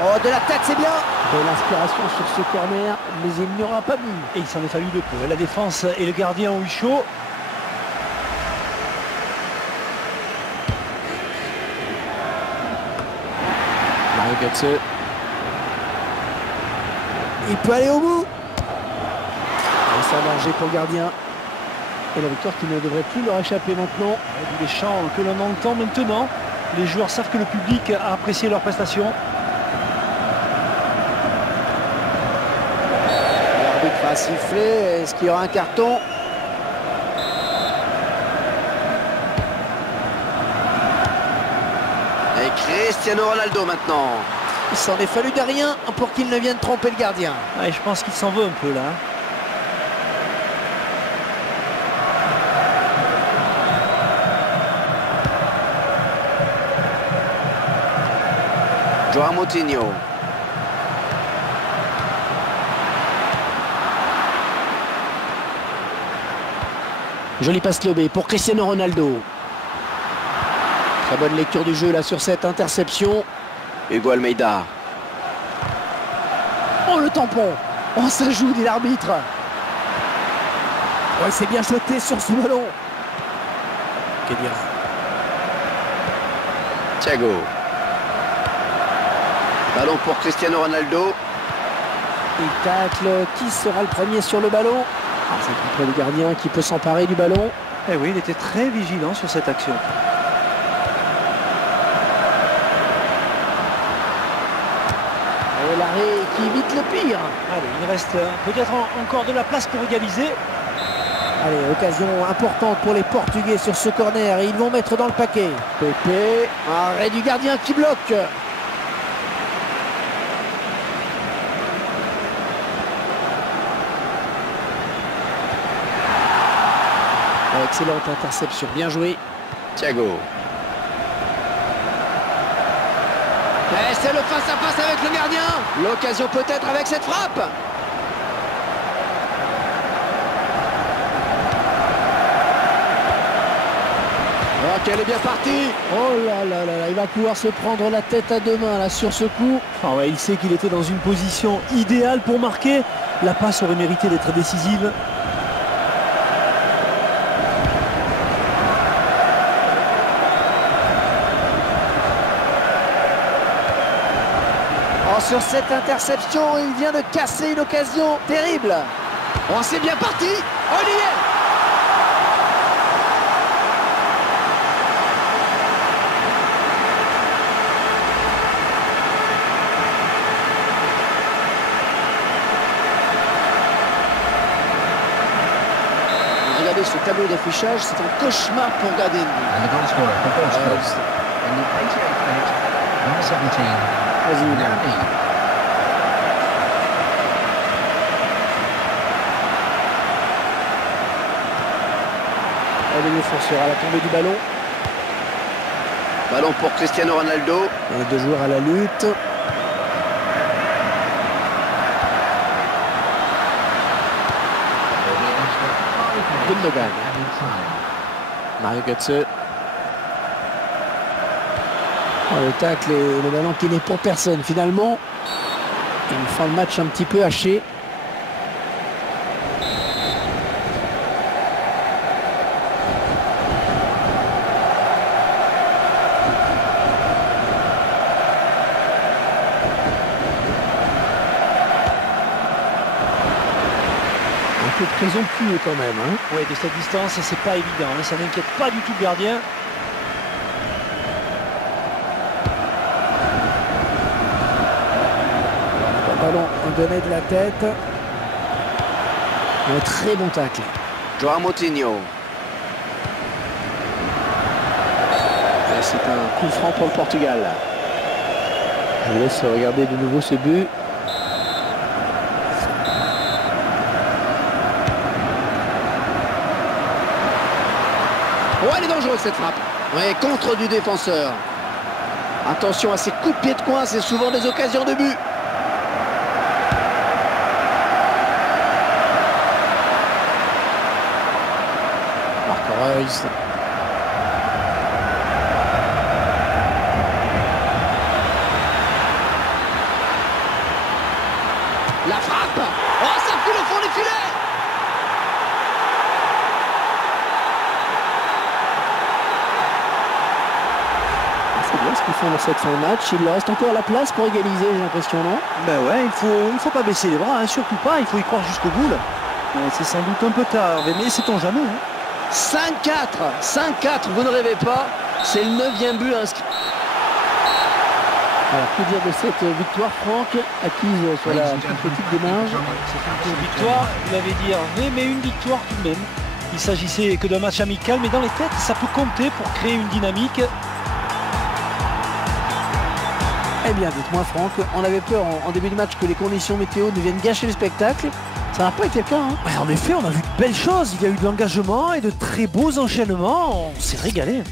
Oh, de la tête, c'est bien. Belle inspiration sur ce corner, mais il n'y aura pas but. Et il s'en est fallu de peu. La défense et le gardien ont eu chaud. Mario Götze. Il peut aller au bout. Et c'est un danger pour le gardien. Et la victoire qui ne devrait plus leur échapper maintenant. Vu les chants que l'on entend maintenant, les joueurs savent que le public a apprécié leur prestation. L'arbitre va siffler. Est-ce qu'il y aura un carton? Et Cristiano Ronaldo maintenant. Il s'en est fallu de rien pour qu'il ne vienne tromper le gardien. Ouais, je pense qu'il s'en veut un peu là. Joao Moutinho. Jolie passe lobée pour Cristiano Ronaldo. Très bonne lecture du jeu là sur cette interception. Hugo Almeida. Oh le tampon. Oh ça joue, dit l'arbitre. Ouais, c'est bien sauté sur ce ballon. Que dire? Thiago. Ballon pour Cristiano Ronaldo. Il tacle. Qui sera le premier sur le ballon? Ah, c'est contre le gardien qui peut s'emparer du ballon. Eh oui, il était très vigilant sur cette action. Et l'arrêt qui évite le pire. Allez, il reste peut-être encore de la place pour égaliser. Allez, occasion importante pour les Portugais sur ce corner. Et ils vont mettre dans le paquet. Pépé. Arrêt du gardien qui bloque. Excellente interception, bien joué. Thiago. Et c'est le face-à-face avec le gardien. L'occasion peut-être avec cette frappe. Oh, qu'elle est bien partie. Oh là là là là, il va pouvoir se prendre la tête à deux mains là sur ce coup. Ah ouais, il sait qu'il était dans une position idéale pour marquer. La passe aurait mérité d'être décisive. Oh, sur cette interception, il vient de casser une occasion terrible. Oh, c'est bien parti. Oh, il y est. Regardez ce tableau d'affichage, c'est un cauchemar pour garder une but. And the goal scorer for Portugal in the 88th minute, number 17, Nani. Le défenseur à la tombée du ballon. Ballon pour Cristiano Ronaldo. Et deux joueurs à la lutte. Gundogan. Mario Götze. Oh, le tacle et le ballon qui n'est pour personne finalement. Une fin de match un petit peu hachée. Un peu présomptueux quand même. Hein. Oui, de cette distance, c'est pas évident. Hein. Ça n'inquiète pas du tout le gardien. Le ballon donné de la tête. Un très bon tacle. Joao Moutinho. Et c'est un coup franc pour le Portugal. Je vous laisse regarder de nouveau ce but. Oh, elle est dangereuse cette frappe. Oui, contre du défenseur. Attention à ces coups de pied de coin, c'est souvent des occasions de but. Marco Reus. La frappe. Oh, ça file au fond des filets. C'est bien ce qu'ils font dans cette fin de match. Il leur reste encore la place pour égaliser, j'ai l'impression, non? Ben ouais, il faut pas baisser les bras, hein, surtout pas, il faut y croire jusqu'au bout là. C'est sans doute un peu tard, mais sait-on jamais. Hein. 5-4, vous ne rêvez pas, c'est le 9e but inscrit. Alors, que dire de cette victoire, Franck, acquise sur la plus petite démarche? Une victoire, vous l'avez dit Hervé, mais une victoire tout de même. Il s'agissait que d'un match amical, mais dans les têtes, ça peut compter pour créer une dynamique. Eh bien, dites-moi Franck, on avait peur en début de match que les conditions météo ne viennent gâcher le spectacle. Ça n'a pas été le cas. Hein. Ouais, en effet, on a vu de belles choses. Il y a eu de l'engagement et de très beaux enchaînements. On s'est régalé.